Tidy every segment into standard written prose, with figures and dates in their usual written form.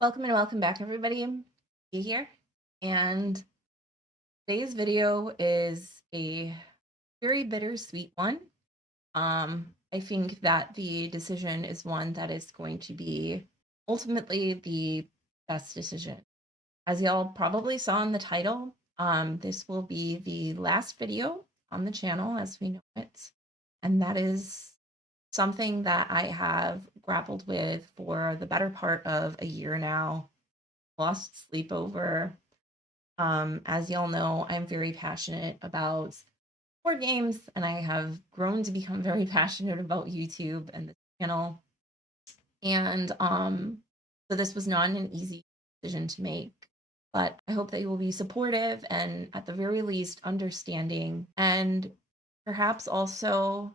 Welcome and welcome back, everybody. Be here. And today's video is a very bittersweet one. I think that the decision is one that is going to be ultimately the best decision. As y'all probably saw in the title, this will be the last video on the channel as we know it. And that is something that I have grappled with for the better part of a year now, lost sleep over. As y'all know, I'm very passionate about board games, and I have grown to become very passionate about YouTube and the channel. And so this was not an easy decision to make, but I hope that you will be supportive and, at the very least, understanding, and perhaps also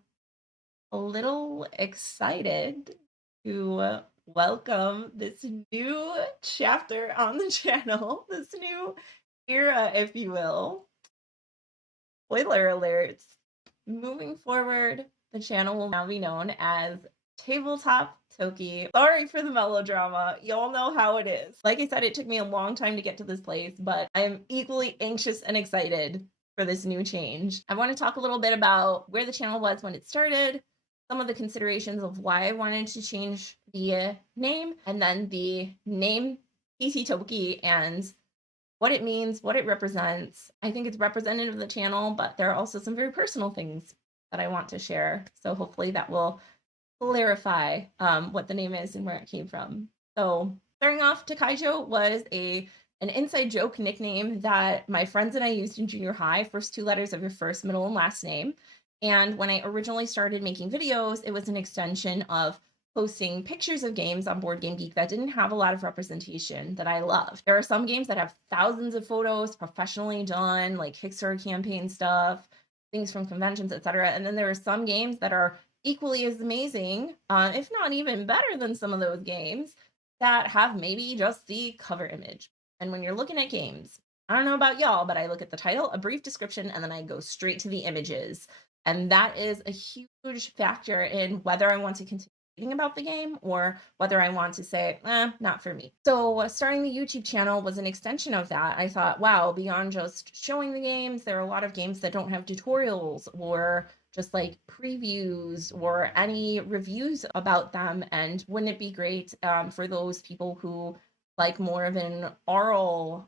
a little excited to welcome this new chapter on the channel, this new era, if you will. Spoiler alerts. Moving forward, the channel will now be known as Tabletop Toki. Sorry for the melodrama. Y'all know how it is. Like I said, it took me a long time to get to this place, but I am equally anxious and excited for this new change. I want to talk a little bit about where the channel was when it started, some of the considerations of why I wanted to change the name, and then the name TT Toki and what it means, what it represents. I think it's representative of the channel, but there are also some very personal things that I want to share. So hopefully that will clarify what the name is and where it came from. So starting off, tikyjo was an inside joke nickname that my friends and I used in junior high, first two letters of your first, middle, and last name. And when I originally started making videos, it was an extension of posting pictures of games on Board Game Geek that didn't have a lot of representation that I loved. There are some games that have thousands of photos professionally done, like Kickstarter campaign stuff, things from conventions, etc. And then there are some games that are equally as amazing, if not even better than some of those games, that have maybe just the cover image. And when you're looking at games, I don't know about y'all, but I look at the title, a brief description, and then I go straight to the images. And that is a huge factor in whether I want to continue reading about the game or whether I want to say, not for me. So starting the YouTube channel was an extension of that. I thought, wow, beyond just showing the games, there are a lot of games that don't have tutorials or just like previews or any reviews about them. And wouldn't it be great for those people who like more of an oral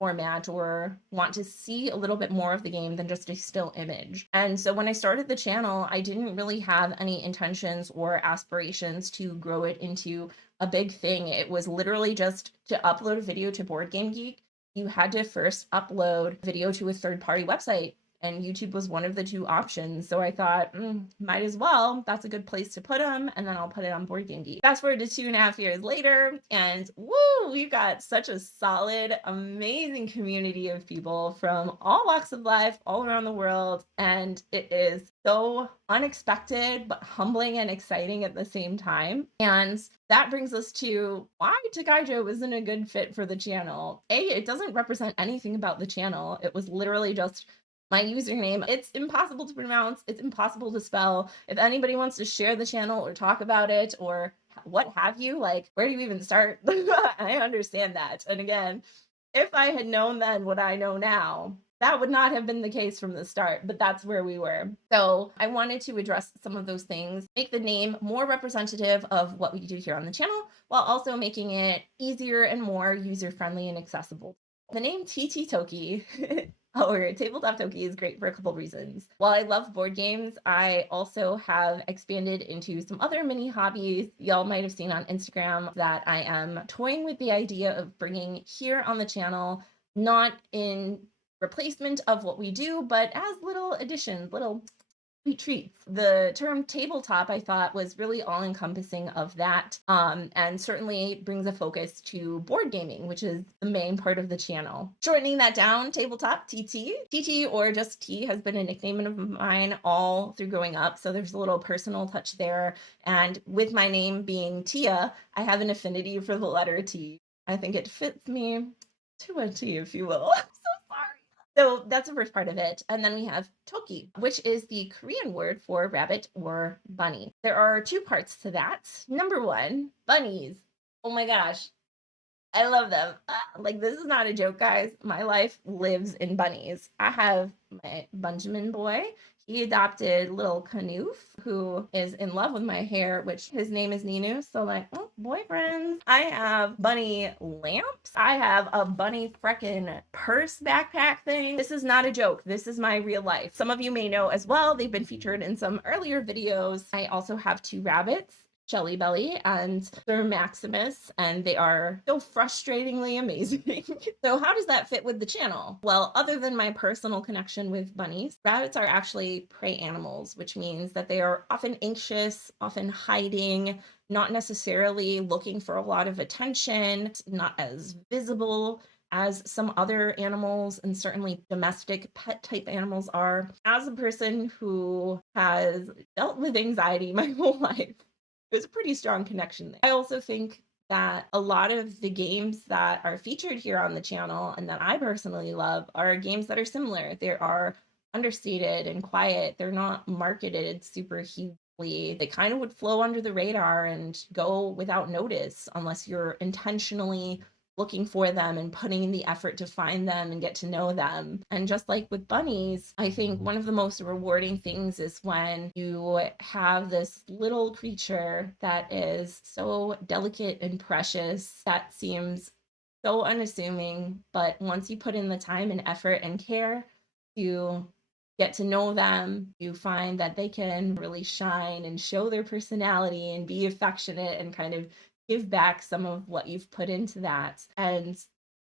format or want to see a little bit more of the game than just a still image? And so when I started the channel, I didn't really have any intentions or aspirations to grow it into a big thing. It was literally just to upload a video to Board Game Geek. You had to first upload video to a third-party website, and YouTube was one of the two options. So I thought, might as well. That's a good place to put them, and then I'll put it on Board Game Geek. Fast forward to 2.5 years later, and woo, we've got such a solid, amazing community of people from all walks of life, all around the world, and it is so unexpected, but humbling and exciting at the same time. And that brings us to why tikyjo isn't a good fit for the channel. It doesn't represent anything about the channel. It was literally just my username. It's impossible to pronounce. It's impossible to spell. If anybody wants to share the channel or talk about it or what have you, like, where do you even start? I understand that. And again, if I had known then what I know now, that would not have been the case from the start, but that's where we were. So I wanted to address some of those things, make the name more representative of what we do here on the channel, while also making it easier and more user-friendly and accessible. The name TT Toki or Tabletop Toki is great for a couple reasons. While I love board games, I also have expanded into some other mini hobbies. Y'all might have seen on Instagram that I am toying with the idea of bringing here on the channel, not in replacement of what we do, but as little additions, little sweet treats. The term tabletop, I thought, was really all-encompassing of that, and certainly brings a focus to board gaming, which is the main part of the channel. Shortening that down, tabletop, TT. TT, or just T, has been a nickname of mine all through growing up, so there's a little personal touch there. And with my name being Tia, I have an affinity for the letter T. I think it fits me to a T, if you will. I'm so sorry. So that's the first part of it. And then we have toki, which is the Korean word for rabbit or bunny. There are two parts to that. Number one, bunnies. Oh my gosh. I love them. Like, this is not a joke, guys. My life lives in bunnies. I have my Benjamin boy. He adopted little Canoof, who is in love with my hair, which his name is Ninu. So, like, oh, boyfriends. I have bunny lamps. I have a bunny freaking purse backpack thing. This is not a joke. This is my real life. Some of you may know as well. They've been featured in some earlier videos. I also have two rabbits. Jelly Belly and Sir Maximus, and they are so frustratingly amazing. So how does that fit with the channel? Well, other than my personal connection with bunnies, rabbits are actually prey animals, which means that they are often anxious, often hiding, not necessarily looking for a lot of attention, not as visible as some other animals, and certainly domestic pet type animals are. As a person who has dealt with anxiety my whole life, there's a pretty strong connection there. I also think that a lot of the games that are featured here on the channel and that I personally love are games that are similar. They are understated and quiet. They're not marketed super hugely. They kind of would flow under the radar and go without notice unless you're intentionally looking for them and putting in the effort to find them and get to know them. And just like with bunnies, I think one of the most rewarding things is when you have this little creature that is so delicate and precious, that seems so unassuming, but once you put in the time and effort and care to get to know them, you find that they can really shine and show their personality and be affectionate and kind of give back some of what you've put into that. And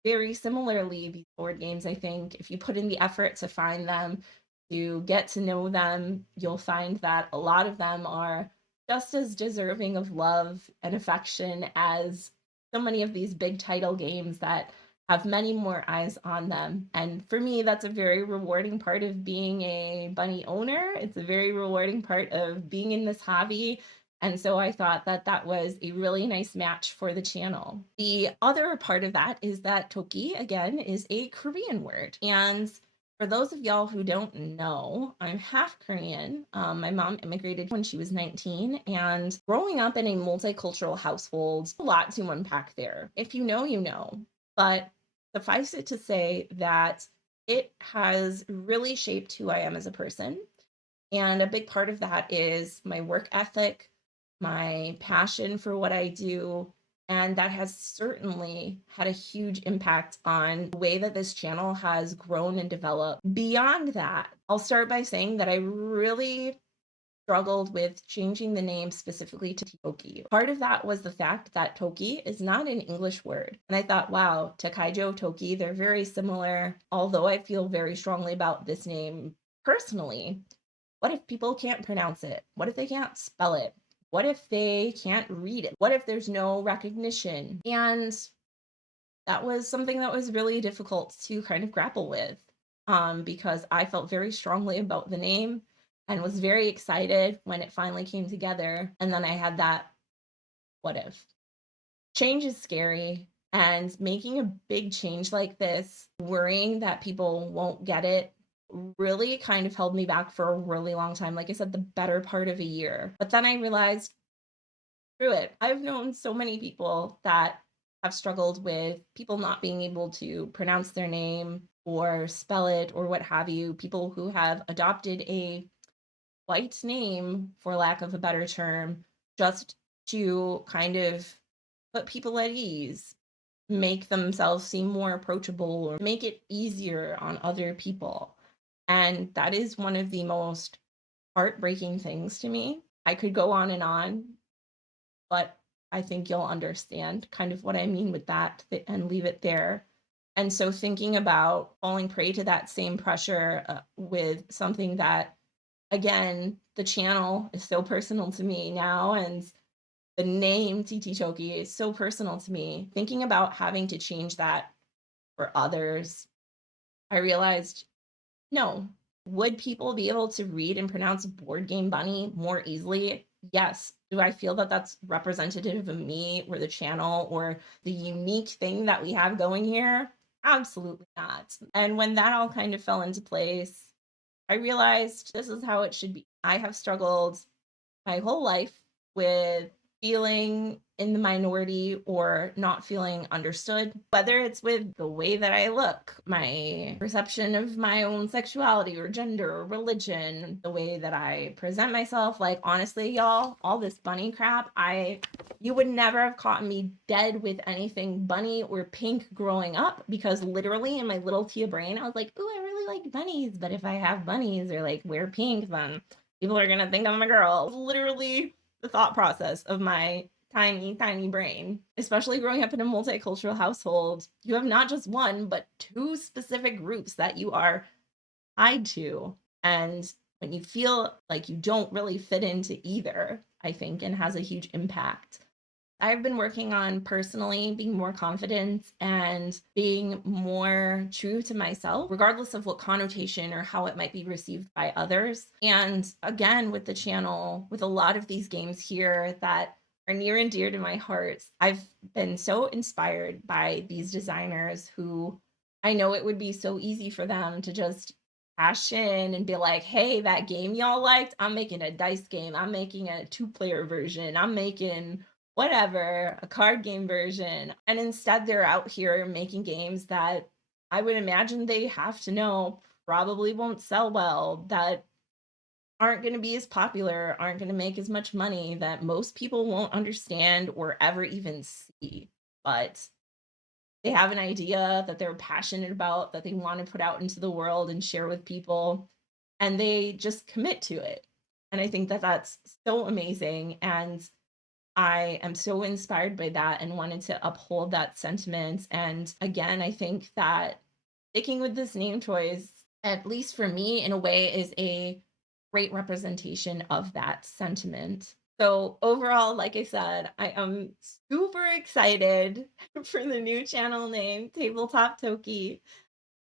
very similarly, these board games, I think, if you put in the effort to find them, to get to know them, you'll find that a lot of them are just as deserving of love and affection as so many of these big title games that have many more eyes on them. And for me, that's a very rewarding part of being a bunny owner. It's a very rewarding part of being in this hobby. And so I thought that that was a really nice match for the channel. The other part of that is that Toki, again, is a Korean word. And for those of y'all who don't know, I'm half Korean. My mom immigrated when she was 19, and growing up in a multicultural household, a lot to unpack there. If you know, you know. But suffice it to say that it has really shaped who I am as a person. And a big part of that is my work ethic, my passion for what I do. And that has certainly had a huge impact on the way that this channel has grown and developed. Beyond that, I'll start by saying that I really struggled with changing the name specifically to Toki. Part of that was the fact that Toki is not an English word. And I thought, wow, tikyjo, Toki, they're very similar. Although I feel very strongly about this name personally, what if people can't pronounce it? What if they can't spell it? What if they can't read it? What if there's no recognition? And that was something that was really difficult to kind of grapple with, because I felt very strongly about the name and was very excited when it finally came together. And then I had that what if? Change is scary. And making a big change like this, worrying that people won't get it, really kind of held me back for a really long time. Like I said, the better part of a year. But then I realized, screw it. I've known so many people that have struggled with people not being able to pronounce their name or spell it or what have you. People who have adopted a white name, for lack of a better term, just to kind of put people at ease, make themselves seem more approachable, or make it easier on other people. And that is one of the most heartbreaking things to me. I could go on, but I think you'll understand kind of what I mean with that and leave it there. And so thinking about falling prey to that same pressure with something that, again, the channel is so personal to me now, and the name TT Choki is so personal to me. Thinking about having to change that for others, I realized, no. Would people be able to read and pronounce board game bunny more easily? Yes. Do I feel that that's representative of me or the channel or the unique thing that we have going here? Absolutely not. And when that all kind of fell into place, I realized this is how it should be. I have struggled my whole life with feeling in the minority or not feeling understood, whether it's with the way that I look, my perception of my own sexuality or gender or religion, the way that I present myself. Like, honestly, y'all, all this bunny crap, you would never have caught me dead with anything bunny or pink growing up, because literally in my little Tia brain, I was like, ooh, I really like bunnies. But if I have bunnies or like wear pink, then people are gonna think I'm a girl. Literally the thought process of my tiny, tiny brain, especially growing up in a multicultural household. You have not just one, but two specific groups that you are tied to. And when you feel like you don't really fit into either, I think, and has a huge impact. I've been working on personally being more confident and being more true to myself, regardless of what connotation or how it might be received by others. And again, with the channel, with a lot of these games here that are near and dear to my heart, I've been so inspired by these designers who I know it would be so easy for them to just cash in and be like, hey, that game y'all liked, I'm making a dice game. I'm making a two-player version. I'm making whatever, a card game version. And instead, they're out here making games that I would imagine they have to know probably won't sell well, that aren't going to be as popular, aren't going to make as much money, that most people won't understand or ever even see. But they have an idea that they're passionate about, that they want to put out into the world and share with people, and they just commit to it. And I think that that's so amazing. And I am so inspired by that and wanted to uphold that sentiment. And again, I think that sticking with this name choice, at least for me, in a way, is a great representation of that sentiment. So, overall, like I said, I am super excited for the new channel name, Tabletop Toki.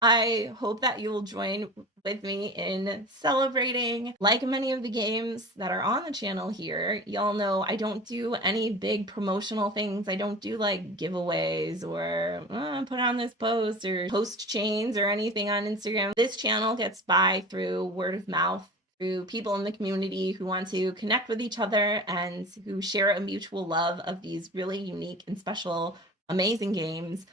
I hope that you will join with me in celebrating. Like many of the games that are on the channel here, y'all know I don't do any big promotional things. I don't do like giveaways or put on this post or post chains or anything on Instagram. This channel gets by through word of mouth, through people in the community who want to connect with each other and who share a mutual love of these really unique and special, amazing games.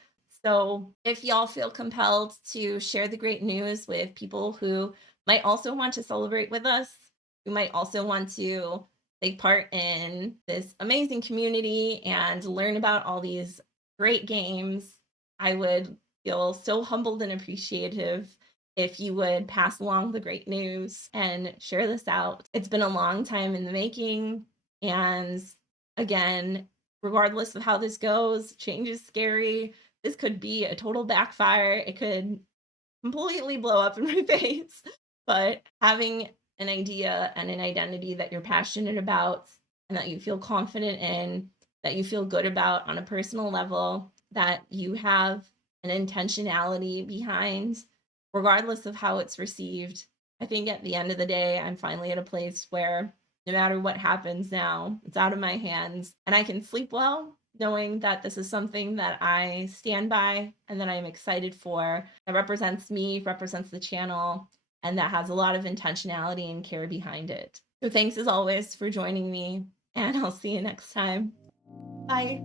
So if y'all feel compelled to share the great news with people who might also want to celebrate with us, who might also want to take part in this amazing community and learn about all these great games, I would feel so humbled and appreciative if you would pass along the great news and share this out. It's been a long time in the making. And again, regardless of how this goes, change is scary. This could be a total backfire. It could completely blow up in my face. But having an idea and an identity that you're passionate about and that you feel confident in, that you feel good about on a personal level, that you have an intentionality behind, regardless of how it's received. I think at the end of the day, I'm finally at a place where no matter what happens now, it's out of my hands and I can sleep well knowing that this is something that I stand by and that I'm excited for, that represents me, represents the channel, and that has a lot of intentionality and care behind it. So thanks as always for joining me, and I'll see you next time. Bye.